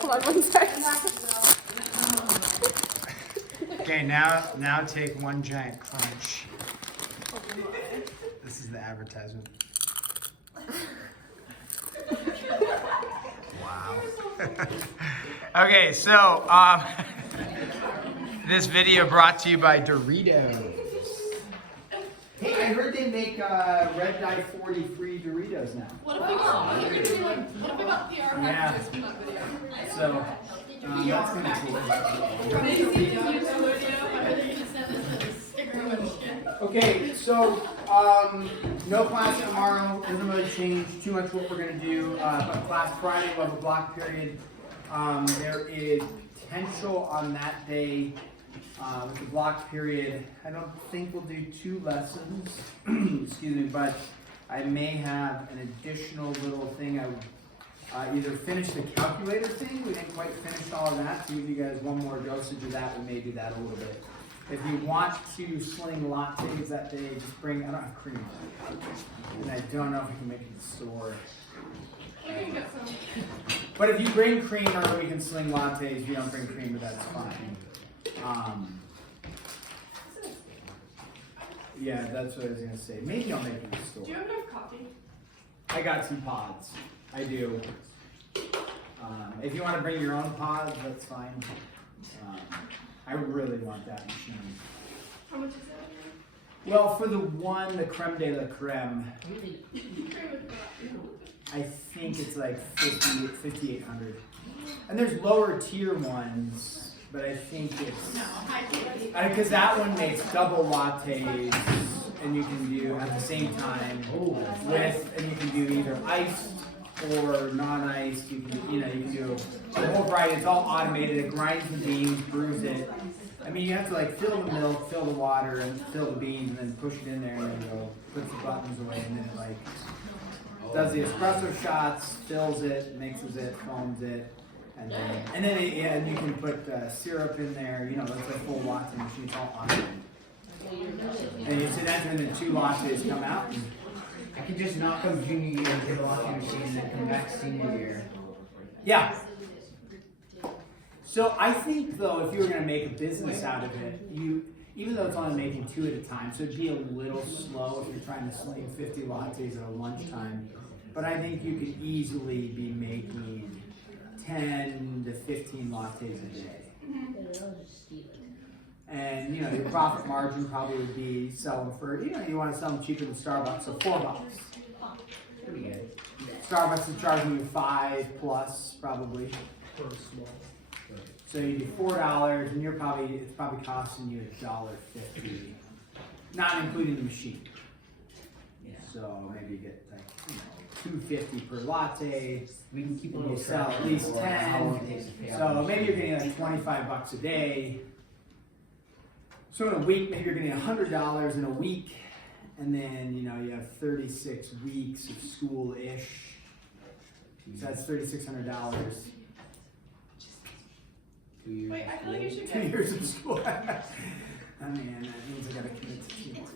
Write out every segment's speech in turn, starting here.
Hold on 1 sec. Okay, now take one giant crunch. This is the advertisement. Wow. Okay, so this video brought to you by Doritos. Hey, I heard they make red dye 40 free Doritos now. What if we got PR packages from that video? So that's gonna be cool. Okay, so no class tomorrow. Doesn't really change too much what we're gonna do. But class Friday, we'll have a block period. There is potential on that day with the block period. I don't think we'll do 2 lessons. Excuse me, but I may have an additional little thing. I would either finish the calculator thing. We didn't quite finish all of that. So give you guys one more dosage of that. We may do that a little bit. If you want to sling lattes that day, just bring. I don't have cream, and I don't know if I can make it in the store. But if you bring creamer, we can sling lattes. If you don't bring creamer, that's fine. Yeah, that's what I was gonna say. Maybe I'll make it in the store. Do you have enough coffee? I got some pods. I do. If you want to bring your own pods, that's fine. I really want that machine. How much is that? Well, for the creme de la creme, I think it's like 5,800. And there's lower tier ones, but I think it's because that one makes double lattes, and you can do at the same time and you can do either iced or non-iced. You can you can do a whole variety. It's all automated. It grinds the beans, brews it. I mean, you have to like fill the milk, fill the water, and fill the beans, and then push it in there, and then go puts the buttons away, and then it like does the espresso shots, fills it, mixes it, foams it, and then you can put syrup in there. You know, that's a full latte machine. It's all automated. And you sit down, and then 2 lattes come out. And I could just knock up junior year and get a latte machine and then come back senior year. Yeah. So I think though, if you were going to make a business out of it, even though it's only making 2 at a time, so it'd be a little slow if you're trying to sling 50 lattes at a lunchtime. But I think you could easily be making 10 to 15 lattes a day. And your profit margin probably would be selling for, you want to sell them cheaper than Starbucks, so $4. Pretty good. Starbucks is charging you 5 plus probably. So you do $4, and it's probably costing you $1.50, not including the machine. So maybe you get like $2.50 per latte. We can keep a You little sell at least 10. So maybe you're getting like $25 a day. So in a week, maybe you're getting $100 in a week, and then you have 36 weeks of school-ish. So that's $3,600. 2 years. Wait, I feel like you should 2 get years of school. I mean, that means I gotta commit to 2 more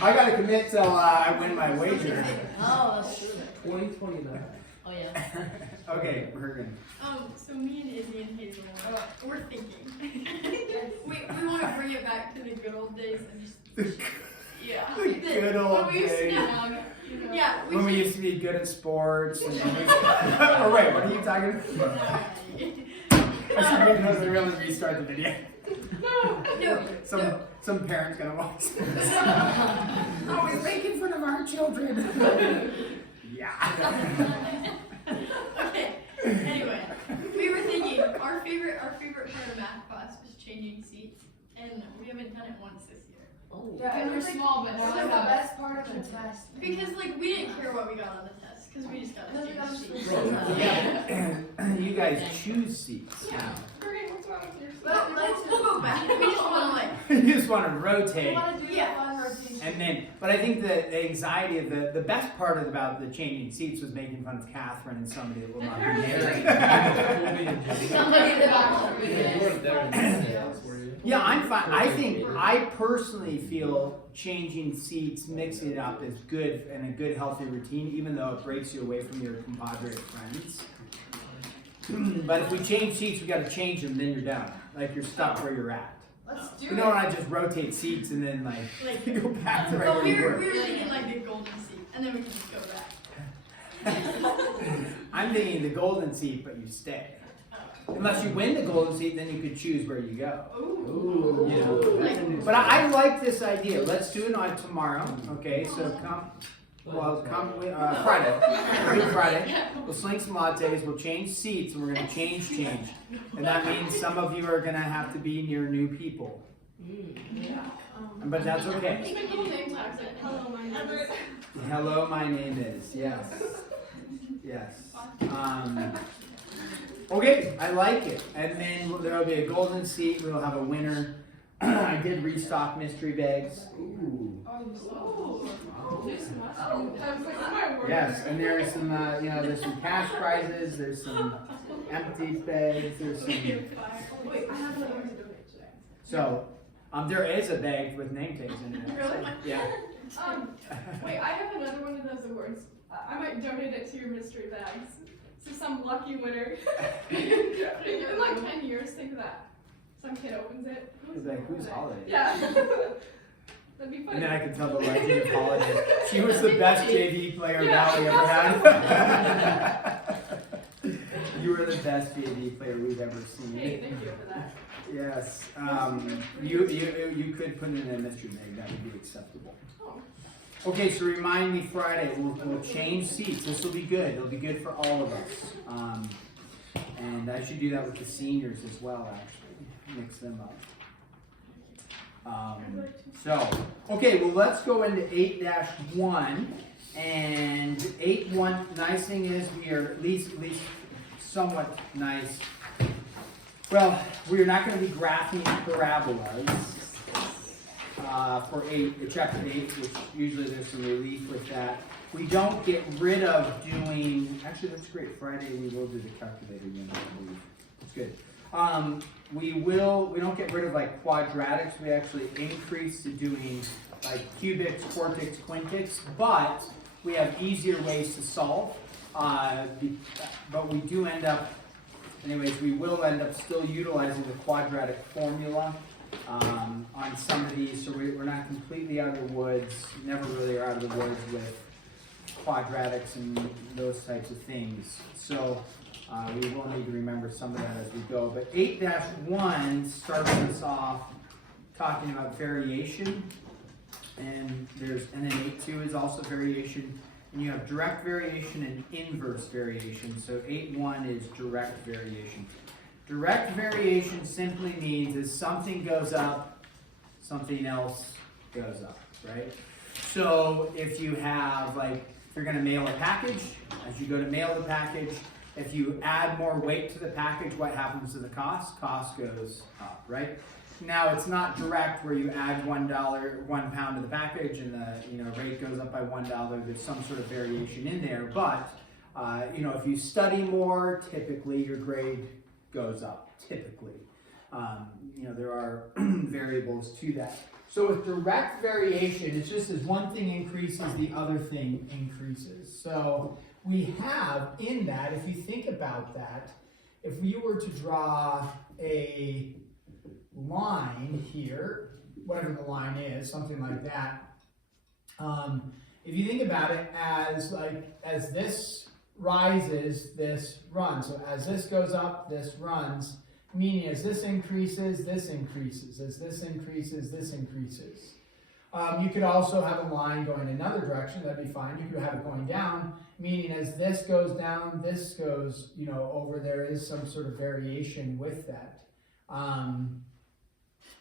I gotta commit till I win my wager. Oh, that's true. 2029. Oh, yeah. Okay, we're good. So me and Izzy and Hazel, we're thinking. we want to bring it back to the good old days and just, yeah. The good old When we used to days. Yeah, When we used to be good at sports. And oh wait, what are you talking about? I should really restart the video. No. Some parents gonna watch this. Always making fun of our children. Yeah. Okay. Anyway, we were thinking our favorite part of math class was changing seats, and we haven't done it once this year. Yeah, And we're small, but now it's we like the have. best part of the test. Because we didn't care what we got on the test, because we just got to change seats. Yeah. And you guys choose seats. Yeah. We're gonna go out with your seat. Well, we'll go back. We just want to like. You just want to We rotate. want to do Yeah. the fun rotation. And then, but I think the anxiety of the best part about the changing seats was making fun of Catherine and somebody that will not be there. Somebody that actually You is. weren't there in the details, were you? Yeah, I'm fine. I personally feel changing seats, mixing it up is good and a good healthy routine, even though it breaks you away from your compadre friends. But if we change seats, we got to change them, then you're done. Like you're stuck where you're at. Let's do You it. know when I just rotate seats and then like go back to right Well, where we you were were. thinking like the golden seat, and then we can just go back. I'm thinking the golden seat, but you stay. Unless you win the golden seat, then you could choose where you go. Ooh. You know. But I like this idea. Let's do it on tomorrow. Okay, so come Friday. We'll do Friday. We'll sling some lattes. We'll change seats, and we're gonna change, and that means some of you are gonna have to be near new people. But that's okay. Even cool name tags like hello, my name is. Hello, my name is. Yes. Yes. Okay, I like it. And then there will be a golden seat. We'll have a winner. I did restock mystery bags. Ooh. Yes, and there's some, there's some cash prizes. There's some empty bags. There's some. Wait, I have another one to donate today. So, there is a bag with name tags in it. Really? Yeah. Wait, I have another one of those awards. I might donate it to your mystery bags. So some lucky winner. In like 10 years, think of that. Some kid opens it. It's like, who's Holiday? Yeah. That'd be funny. And then I can tell the legend of Holiday. She was the best JV player Yeah. Valley ever had. You were the best JV player we've ever seen. Hey, thank you for that. Yes. You could put it in a mystery bag. That would be acceptable. Oh. Okay, so remind me Friday. We'll change seats. This will be good. It'll be good for all of us. And I should do that with the seniors as well, actually. Mix them up. Okay, well, let's go into 8-1. And 8-1, nice thing is we are at least somewhat nice. Well, we are not going to be graphing parabolas for chapter 8, which usually there's some relief with that. We don't get rid of doing, actually that's great, Friday we will do the calculator again, I believe. It's good. We don't get rid of like quadratics, we actually increase to doing like cubics, quartics, quintics, but we have easier ways to solve, but we do end up, anyways, we will end up still utilizing the quadratic formula on some of these, so we're not completely out of the woods, never really are out of the woods with quadratics and those types of things. So we will need to remember some of that as we go. But 8-1 starts us off talking about variation, and then 8-2 is also variation, and you have direct variation and inverse variation. So 8-1 is direct variation. Direct variation simply means as something goes up, something else goes up, right? So if you have, like, if you're going to mail a package, as you go to mail the package, if you add more weight to the package, what happens to the cost? Cost goes up, right? Now it's not direct where you add $1 to the package and the rate goes up by $1. There's some sort of variation in there, but if you study more, typically your grade goes up. Typically, there are variables to that. So with direct variation, it's just as one thing increases, the other thing increases. So we have in that, if you think about that, if we were to draw a line here, whatever the line is, something like that, if you think about it as this rises, this runs. So as this goes up, this runs. Meaning as this increases, this increases. As this increases, this increases. You could also have a line going another direction, that'd be fine. You could have it going down, meaning as this goes down, this goes, over. There is some sort of variation with that.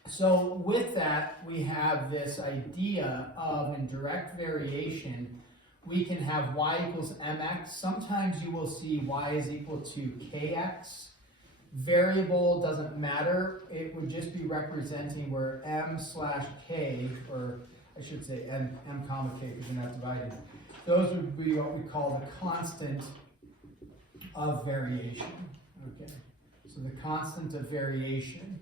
So with that, we have this idea of in direct variation, we can have y equals mx. Sometimes you will see y is equal to kx. variable doesn't matter. It would just be representing where m/k, or I should say m comma k, because you're not dividing. Those would be what we call the constant of variation. Okay, so the constant of variation.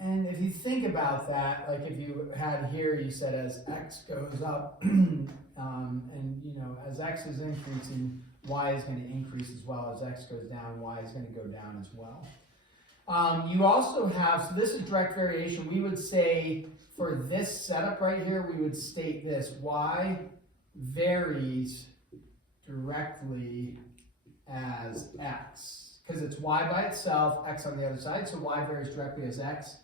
And if you think about that, like if you had here, you said as x goes up, and you know, as x is increasing, y is going to increase as well. As x goes down, y is going to go down as well. You also have, so this is direct variation. We would say for this setup right here, we would state this: y varies directly as x. Because it's y by itself, x on the other side, so y varies directly as x.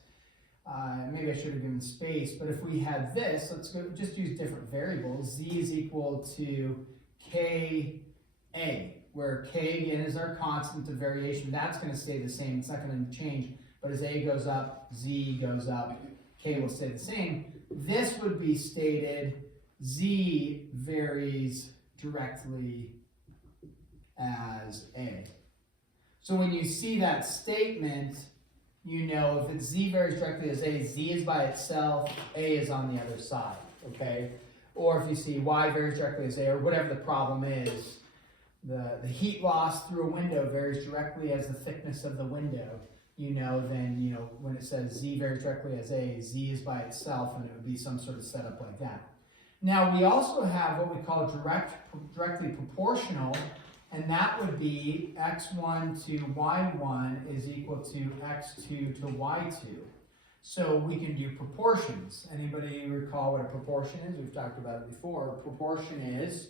Maybe I should have given space, but if we had this, let's go just use different variables. Z is equal to Ka, where K again is our constant of variation. That's going to stay the same, it's not going to change, but as A goes up, Z goes up, K will stay the same. This would be stated, Z varies directly as A. So when you see that statement, you know if it's Z varies directly as A, Z is by itself, A is on the other side, okay? Or if you see Y varies directly as A, or whatever the problem is, the heat loss through a window varies directly as the thickness of the window, you know, then, you know, when it says Z varies directly as A, Z is by itself, and it would be some sort of setup like that. Now, we also have what we call directly proportional, and that would be x1 to y1 is equal to x2 to y2. So we can do proportions. Anybody recall what a proportion is? We've talked about it before. A proportion is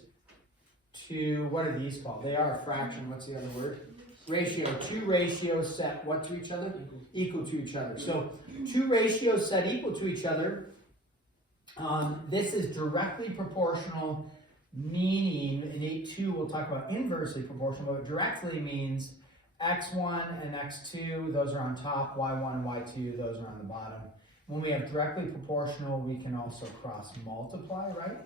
to, what are these called? They are a fraction. What's the other word? Ratio. Two ratios set what to each other? Equal to each other. So two ratios set equal to each other. This is directly proportional, meaning in 8.2 we'll talk about inversely proportional, but directly means x1 and x2, those are on top, y1 and y2, those are on the bottom. When we have directly proportional, we can also cross multiply, right?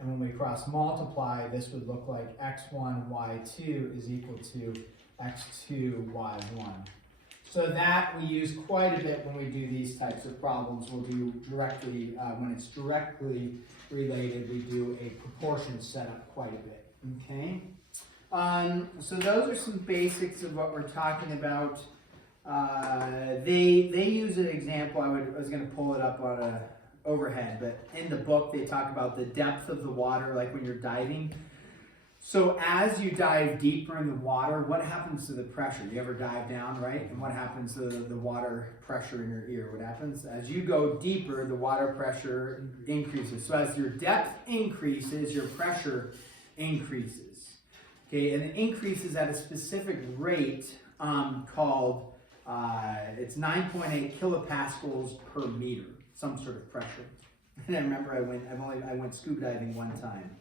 And when we cross multiply, this would look like x1 y2 is equal to x2 y1. So that we use quite a bit when we do these types of problems. We'll do directly, when it's directly related, we do a proportion setup quite a bit, okay? So those are some basics of what we're talking about. They use an example, I was gonna pull it up on a overhead, but in the book they talk about the depth of the water, like when you're diving. So as you dive deeper in the water, what happens to the pressure? You ever dive down, right? And what happens to the water pressure in your ear? What happens? As you go deeper, the water pressure increases. So as your depth increases, your pressure increases. Okay, and it increases at a specific rate called, it's 9.8 kilopascals per meter, some sort of pressure. And I remember I went scuba diving one time.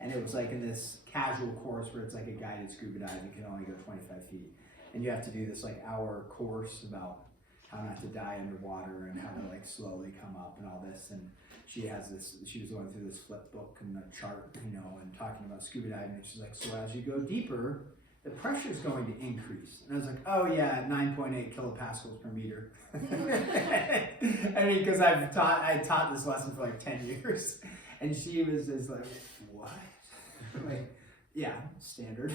And it was like in this casual course where it's like a guided scuba dive, you can only go 25 feet. And you have to do this like hour course about how not to die underwater and how to like slowly come up and all this. And she was going through this flip book and a chart, you know, and talking about scuba diving. And she's like, so as you go deeper, the pressure is going to increase. And I was like, oh yeah, 9.8 kilopascals per meter. I mean, because I taught this lesson for like 10 years. And she was just like, what? Like, yeah, standard.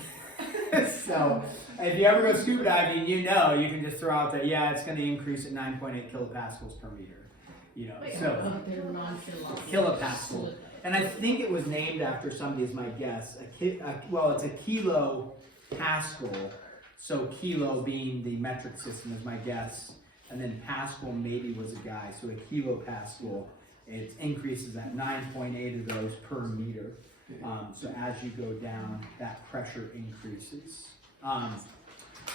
So, if you ever go scuba diving, you know, you can just throw out that, yeah, it's going to increase at 9.8 kilopascals per meter. You know, so, kilopascal. And I think it was named after somebody, is my guess. Well, it's a kilo pascal. So, kilo being the metric system is my guess. And then pascal maybe was a guy. So, a kilopascal. It increases at 9.8 of those per meter. So as you go down, that pressure increases.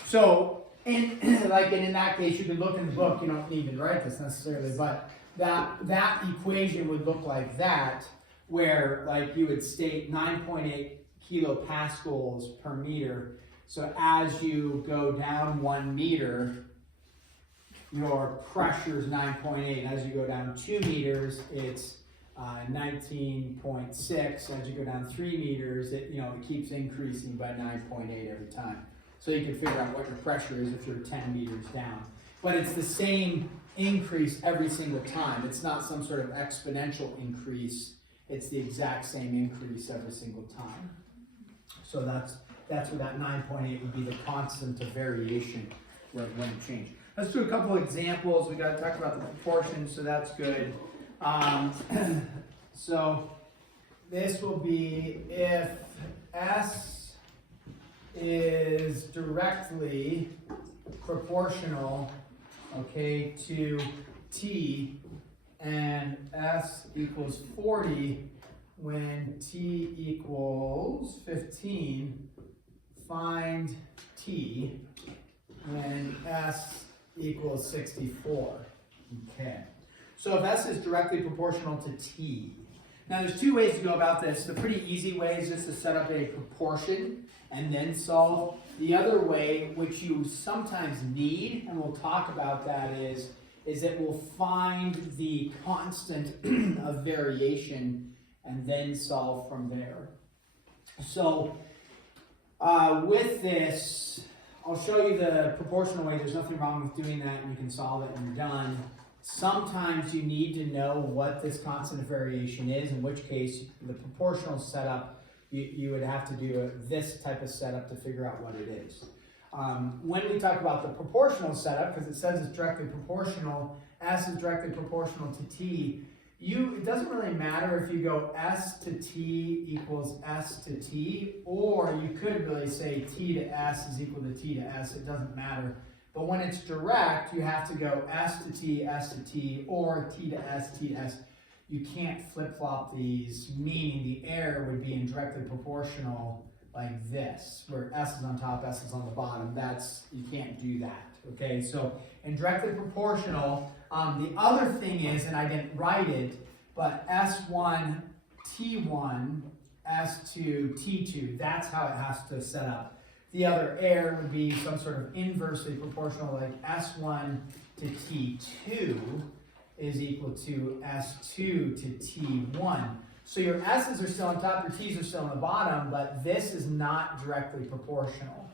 So in that case, you can look in the book. You don't need to write this necessarily, but that equation would look like that, where like you would state 9.8 kilopascals per meter. So as you go down 1 meter, your pressure is 9.8. As you go down 2 meters, it's 19.6. As you go down 3 meters, it keeps increasing by 9.8 every time. So you can figure out what your pressure is if you're 10 meters down. But it's the same increase every single time. It's not some sort of exponential increase. It's the exact same increase every single time. So that's where that 9.8 would be the constant of variation where it wouldn't change. Let's do a couple of examples. We got to talk about the proportions, so that's good. So this will be if S is directly proportional, okay, to T, and S equals 40 when T equals 15, find T when S equals 64. Okay. So if S is directly proportional to T. Now there's two ways to go about this. The pretty easy way is just to set up a proportion and then solve. The other way, which you sometimes need, and we'll talk about that, is that we'll find the constant of variation and then solve from there. So with this, I'll show you the proportional way. There's nothing wrong with doing that, and you can solve it and you're done. Sometimes you need to know what this constant of variation is, in which case the proportional setup, you would have to do this type of setup to figure out what it is. When we talk about the proportional setup, because it says it's directly proportional, S is directly proportional to T, it doesn't really matter if you go S to T equals S to T, or you could really say T to S is equal to T to S. It doesn't matter. But when it's direct, you have to go S to T, or T to S, T to S. You can't flip-flop these, meaning the error would be in directly proportional like this, where S is on top, S is on the bottom. You can't do that, okay? So in directly proportional, the other thing is, and I didn't write it, but S1, T1, S2, T2, that's how it has to set up. The other error would be some sort of inversely proportional, like S1 to T2 is equal to S2 to T1. So your S's are still on top, your T's are still on the bottom, but this is not directly proportional.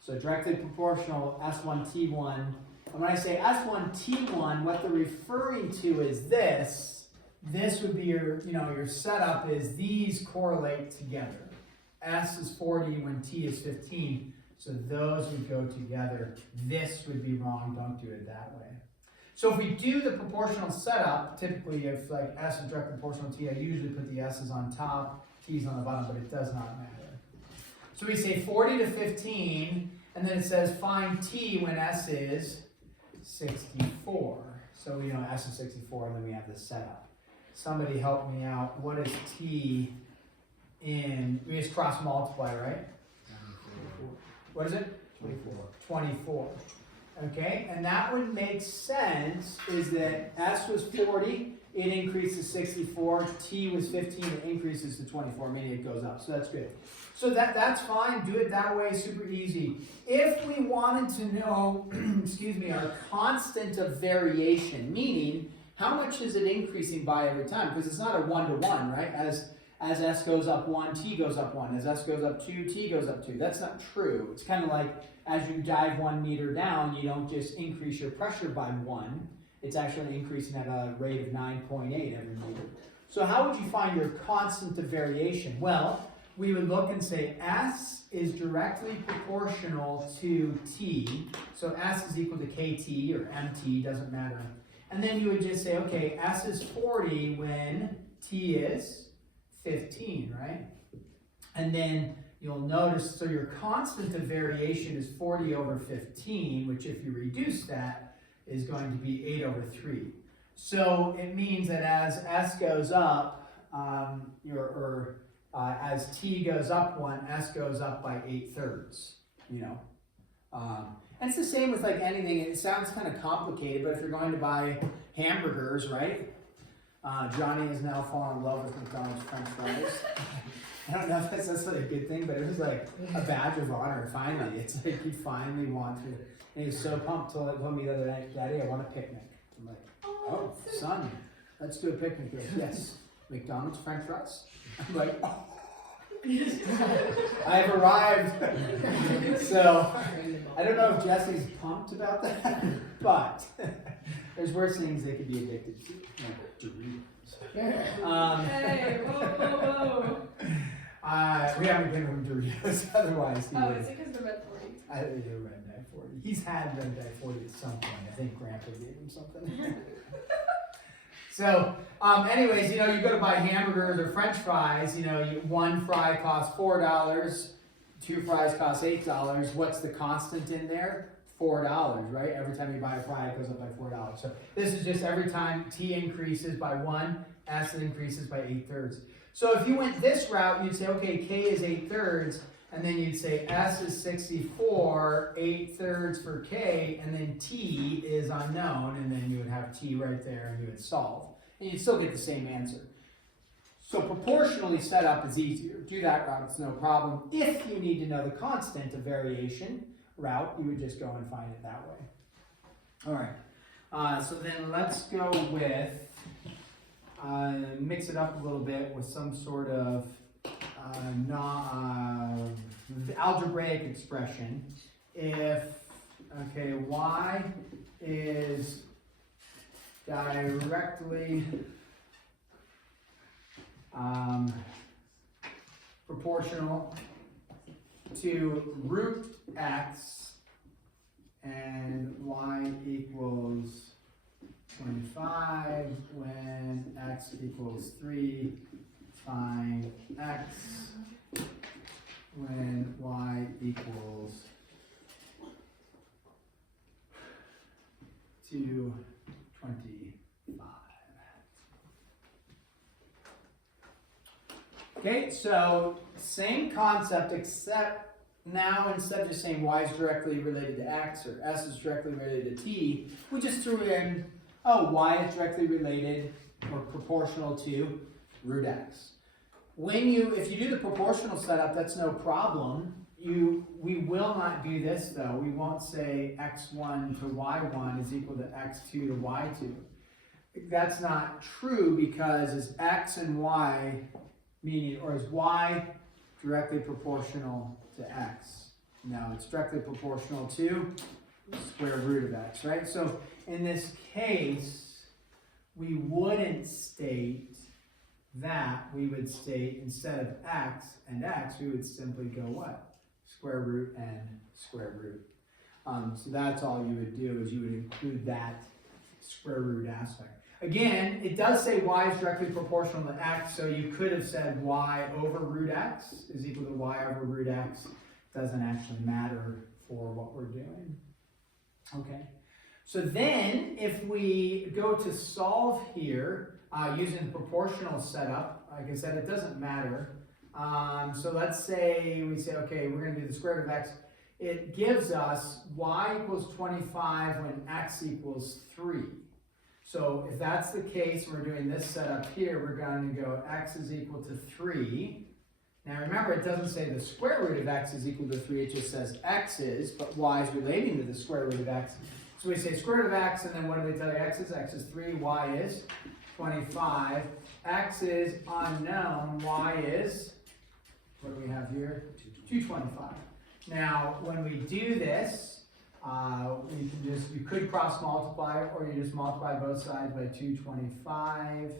So directly proportional, S1, T1. And when I say S1, T1, what they're referring to is this. This would be your setup is these correlate together. S is 40 when T is 15, so those would go together. This would be wrong, don't do it that way. So if we do the proportional setup, typically if like S is directly proportional to T, I usually put the S's on top, T's on the bottom, but it does not matter. So we say 40 to 15, and then it says find T when S is 64. So we know S is 64, and then we have this setup. Somebody help me out. What is T in, we just cross multiply, right? 24. What is it? 24. 24. Okay, and that would make sense is that S was 40, it increases to 64, T was 15, it increases to 24, meaning it goes up, so that's good. So that's fine, do it that way, super easy. If we wanted to know, excuse me, our constant of variation, meaning how much is it increasing by every time, because it's not a one-to-one, right? As S goes up 1, T goes up 1. As S goes up 2, T goes up 2. That's not true. It's kind of like as you dive 1 meter down, you don't just increase your pressure by 1. It's actually increasing at a rate of 9.8 every meter. So how would you find your constant of variation? Well, we would look and say S is directly proportional to T. So S is equal to KT or MT, doesn't matter. And then you would just say, okay, S is 40 when T is 15, right? And then you'll notice, so your constant of variation is 40 over 15, which if you reduce that is going to be 8 over 3. So it means that as S goes up, as T goes up 1, S goes up by 8/3, and it's the same with like anything. It sounds kind of complicated, but if you're going to buy hamburgers, right? Johnny has now fallen in love with McDonald's French fries. I don't know if that's necessarily a good thing, but it was like a badge of honor, finally. It's like you finally want to. And he was so pumped, told me the other night, Daddy, I want a picnic. I'm like, oh, son, let's do a picnic here. Yes, McDonald's French fries. I'm like, oh. I've arrived. So, I don't know if Jesse's pumped about that, but there's worse things they could be addicted to. Hey, whoa. We haven't given him Doritos, otherwise he Oh, would. is it because they're red 40? I think they're Red Dye 40. He's had Red Dye 40 at some point. I think Grandpa gave him something. So, anyways, you go to buy hamburgers or French fries. One fry costs $4. 2 fries cost $8. What's the constant in there? $4, right? Every time you buy a fry, it goes up by $4. So this is just every time T increases by 1, S increases by 8/3. So if you went this route, you'd say, okay, K is 8/3, and then you'd say S is 64, 8/3 for K, and then T is unknown, and then you would have T right there, and you would solve. And you'd still get the same answer. So proportionally set up is easier. Do that route, it's no problem. If you need to know the constant of variation route, you would just go and find it that way. All right, so then let's go with, mix it up a little bit with some sort of algebraic expression. If, okay, y is directly proportional to root x and y equals 25 when x equals 3, find x when y equals 225. Okay, so same concept, except now instead of just saying y is directly related to x or s is directly related to t, we just threw in, oh, y is directly related or proportional to root x. If you do the proportional setup, that's no problem. We will not do this though. We won't say x1 to y1 is equal to x2 to y2. That's not true because is x and y or is y directly proportional to x? No, it's directly proportional to square root of x, right? So in this case, we wouldn't state that. We would state instead of x and x, we would simply go what? Square root and square root. So that's all you would do is you would include that square root aspect. Again, it does say y is directly proportional to x, so you could have said y over root x is equal to y over root x. Doesn't actually matter for what we're doing. Okay, so then if we go to solve here using the proportional setup, like I said, it doesn't matter. So let's say we say, okay, we're going to do the square root of x. It gives us y equals 25 when x equals 3. So if that's the case, we're doing this setup here, we're going to go x is equal to 3. Now remember, it doesn't say the square root of x is equal to 3, it just says x is, but y is relating to the square root of x. So we say square root of x, and then what do they tell you x is? X is 3, y is 25. X is unknown, y is, what do we have here? 225. Now, when we do this, you could cross multiply, or you just multiply both sides by 225.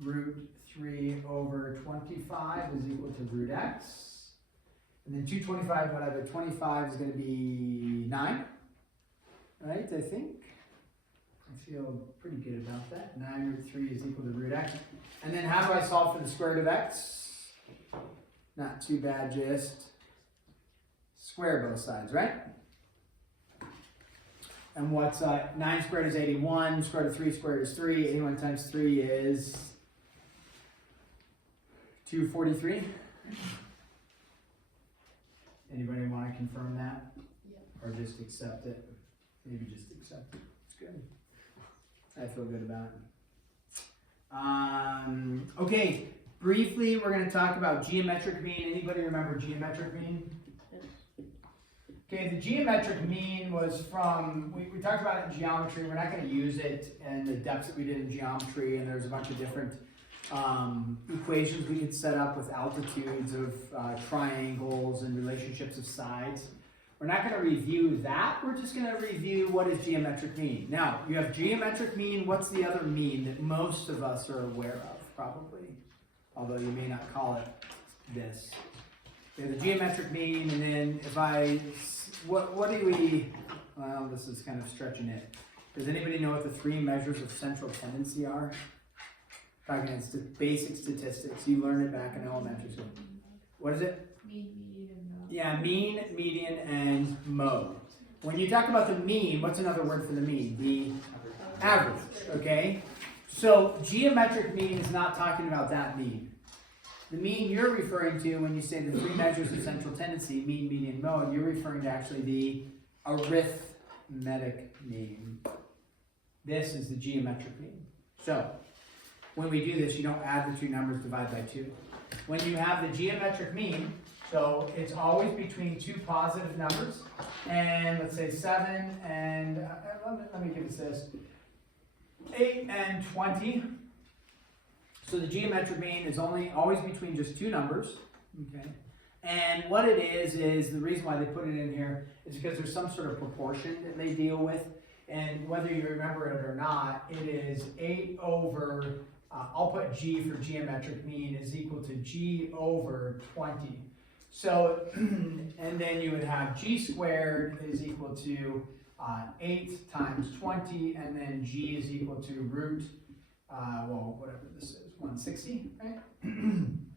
Root 3 over 25 is equal to root x. And then 225 divided by 25 is going to be 9. Right, I think. I feel pretty good about that. 9 root 3 is equal to root x. And then how do I solve for the square root of x? Not too bad, just square both sides, right? And what's 9 squared is 81, square root of 3 squared is 3, 81 times 3 is 243. Anybody want to confirm that? Yep. Or just accept it? Maybe just accept it. It's good. I feel good about it. Okay, briefly we're going to talk about geometric mean. Anybody remember geometric mean? Okay, the geometric mean was from, we talked about it in geometry. We're not going to use it in the depths that we did in geometry, and there's a bunch of different equations we could set up with altitudes of triangles and relationships of sides. We're not going to review that, we're just going to review what is geometric mean. Now, you have geometric mean, what's the other mean that most of us are aware of, probably? Although you may not call it this. We have the geometric mean, and then if what do we, well, this is kind of stretching it. Does anybody know what the 3 measures of central tendency are? Talking about basic statistics, you learned it back in elementary school. What is it? Mean, median, and mode. Yeah, mean, median, and mode. When you talk about the mean, what's another word for the mean? The average, okay? So geometric mean is not talking about that mean. The mean you're referring to when you say the 3 measures of central tendency, mean, median, mode, you're referring to actually the arithmetic mean. This is the geometric mean. So, when we do this, you don't add the 2 numbers, divide by 2. When you have the geometric mean, so it's always between 2 positive numbers, and let's say 7 and, let me give us this, 8 and 20. So the geometric mean is always between just 2 numbers, okay? And what it is the reason why they put it in here is because there's some sort of proportion that they deal with, and whether you remember it or not, it is 8 over, I'll put G for geometric mean, is equal to G over 20. So, and then you would have G squared is equal to 8 times 20, and then G is equal to root, well, whatever this is, 160, right? And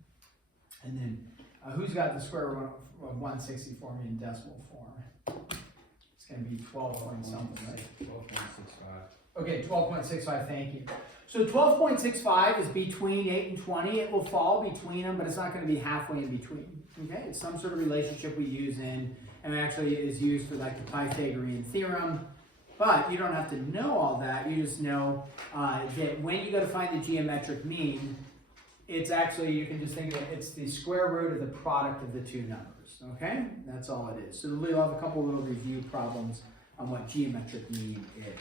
then, who's got the square root of 160 for me in decimal form? It's going to be 12 point something, right? 12.65. Okay, 12.65, thank you. So 12.65 is between 8 and 20. It will fall between them, but it's not going to be halfway in between. Okay, it's some sort of relationship we use in, and actually is used for like the Pythagorean theorem. But you don't have to know all that. You just know that when you go to find the geometric mean, it's actually, you can just think of it, it's the square root of the product of the 2 numbers. Okay, that's all it is. So we'll have a couple little review problems on what geometric mean is.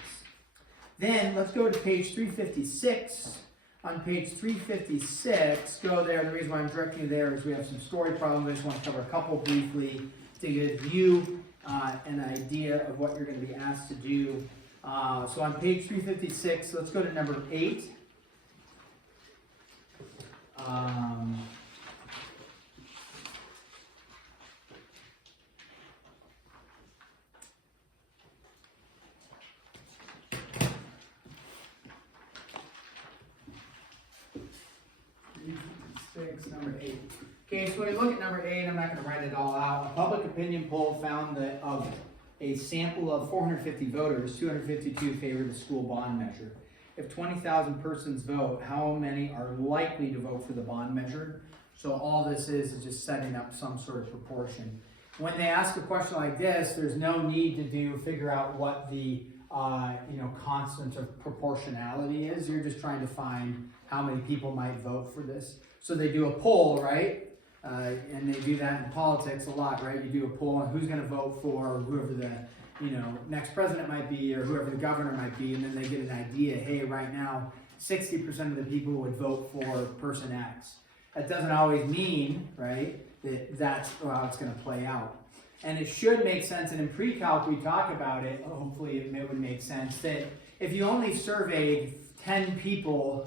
Then let's go to page 356. On page 356, go there. The reason why I'm directing you there is we have some story problems. I just want to cover a couple briefly to give you an idea of what you're going to be asked to do. So on page 356, let's go to number 8. Number 8. Okay, so when you look at number 8, I'm not going to write it all out. A public opinion poll found that of a sample of 450 voters, 252 favor the school bond measure. If 20,000 persons vote, how many are likely to vote for the bond measure? So all this is just setting up some sort of proportion. When they ask a question like this, there's no need to figure out what the constant of proportionality is. You're just trying to find how many people might vote for this. So they do a poll, right? And they do that in politics a lot, right? You do a poll on who's going to vote for whoever the next president might be, or whoever the governor might be, and then they get an idea. Hey, right now, 60% of the people would vote for person X. That doesn't always mean, right, that that's how it's going to play out. And it should make sense. And in pre-calc, we talk about it. Hopefully, it would make sense that if you only surveyed 10 people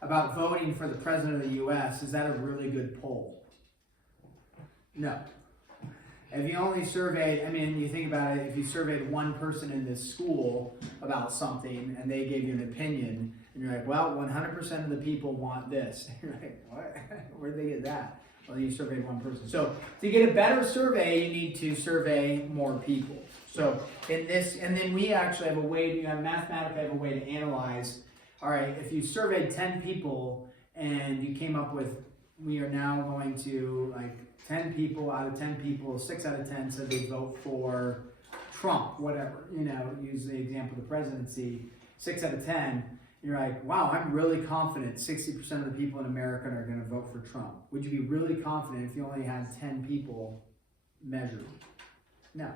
about voting for the president of the U.S., is that a really good poll? No. If you only surveyed, you think about it, if you surveyed one person in this school about something and they gave you an opinion, and you're like, well, 100% of the people want this. You're like, what? Where'd they get that? Well, you surveyed one person. So to get a better survey, you need to survey more people. So in this, and then we actually have a way, mathematically have a way to analyze. All right, if you surveyed 10 people and you came up with, we are now going to, 10 people, out of 10 people, 6 out of 10 said they vote for Trump, whatever, use the example of the presidency, 6 out of 10, you're like, wow, I'm really confident 60% of the people in America are going to vote for Trump. Would you be really confident if you only had 10 people measured? No,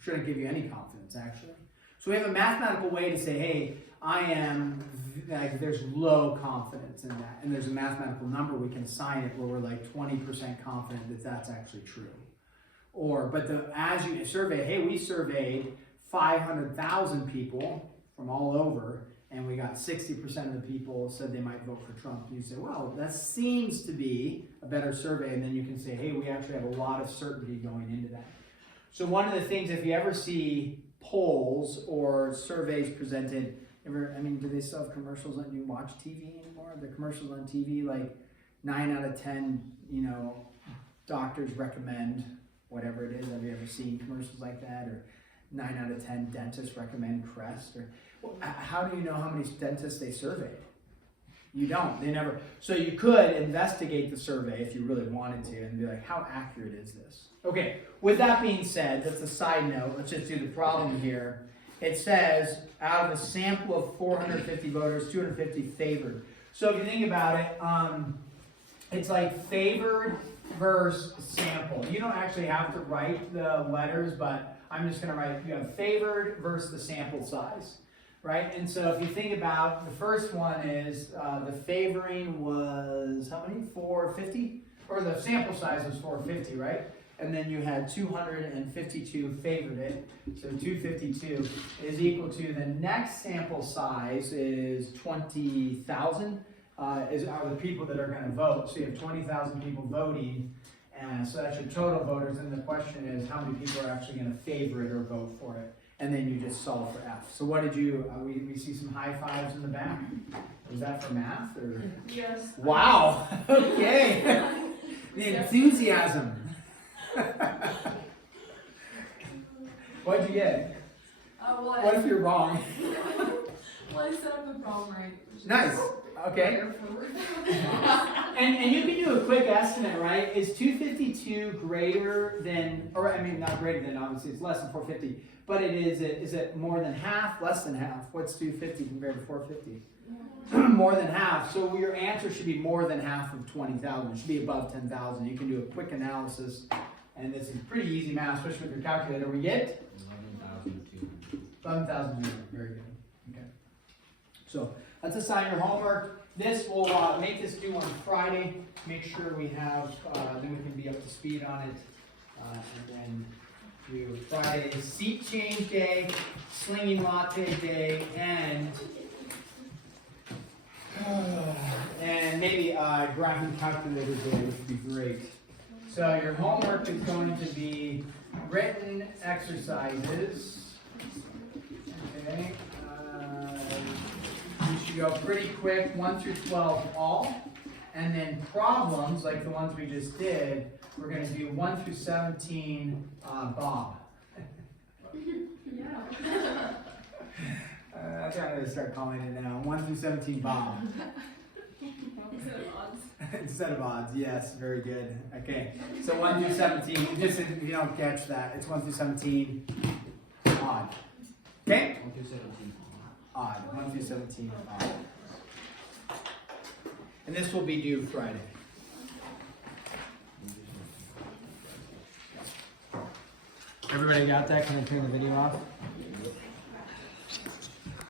shouldn't give you any confidence, actually. So we have a mathematical way to say, hey, I am, like, there's low confidence in that. And there's a mathematical number we can assign it where we're like 20% confident that that's actually true. Or, but as you survey, hey, we surveyed 500,000 people from all over, and we got 60% of the people said they might vote for Trump. You say, well, that seems to be a better survey. And then you can say, hey, we actually have a lot of certainty going into that. So one of the things, if you ever see polls or surveys presented, do they still have commercials on? Do you watch TV anymore? The commercials on TV, like 9 out of 10, doctors recommend whatever it is. Have you ever seen commercials like that? Or 9 out of 10 dentists recommend Crest? Or how do you know how many dentists they surveyed? You don't. They never. So you could investigate the survey if you really wanted to and be like, how accurate is this? Okay, with that being said, that's a side note. Let's just do the problem here. It says, out of a sample of 450 voters, 250 favored. So if you think about it, it's like favored versus sample. You don't actually have to write the letters, but I'm just going to write, you have favored versus the sample size, right? And so if you think about, the first one is, the favoring was, how many? 450? Or the sample size was 450, right? And then you had 252 favored it, so 252 is equal to the next sample size is 20,000, are the people that are going to vote. So you have 20,000 people voting, and so that's your total voters. And the question is, how many people are actually going to favor it or vote for it? And then you just solve for F. So what did you? We see some high fives in the back. Was that for math or? Yes. Wow. Okay. The enthusiasm. What'd you get? What if you're wrong? Well, I set up the problem right. Nice. Okay. And you can do a quick estimate, right? Is 252 greater than, or I mean not greater than, obviously it's less than 450, but is it more than half, less than half? What's 250 compared to 450? More than half. So your answer should be more than half of 20,000. It should be above 10,000. You can do a quick analysis. And this is pretty easy math, especially with your calculator. We get 11,200. 11,200. Very good. Okay. So let's assign your homework. This will make this due on Friday. Make sure we have, then we can be up to speed on it. And then do Friday is seat change day, slinging latte day, and maybe graphing calculator day, which would be great. So your homework is going to be written exercises. Okay. You should go pretty quick, 1 through 12 all. And then problems, like the ones we just did, we're going to do 1 through 17 Bob. Yeah. I'm trying to start calling it now. 1 through 17 Bob. Instead of odds. Instead of odds, yes, very good. Okay, so 1 through 17, just if you don't catch that, it's 1 through 17 odd. Okay? 1 through 17. Odd. 1 through 17 odd. And this will be due Friday. Everybody got that? Can I turn the video off?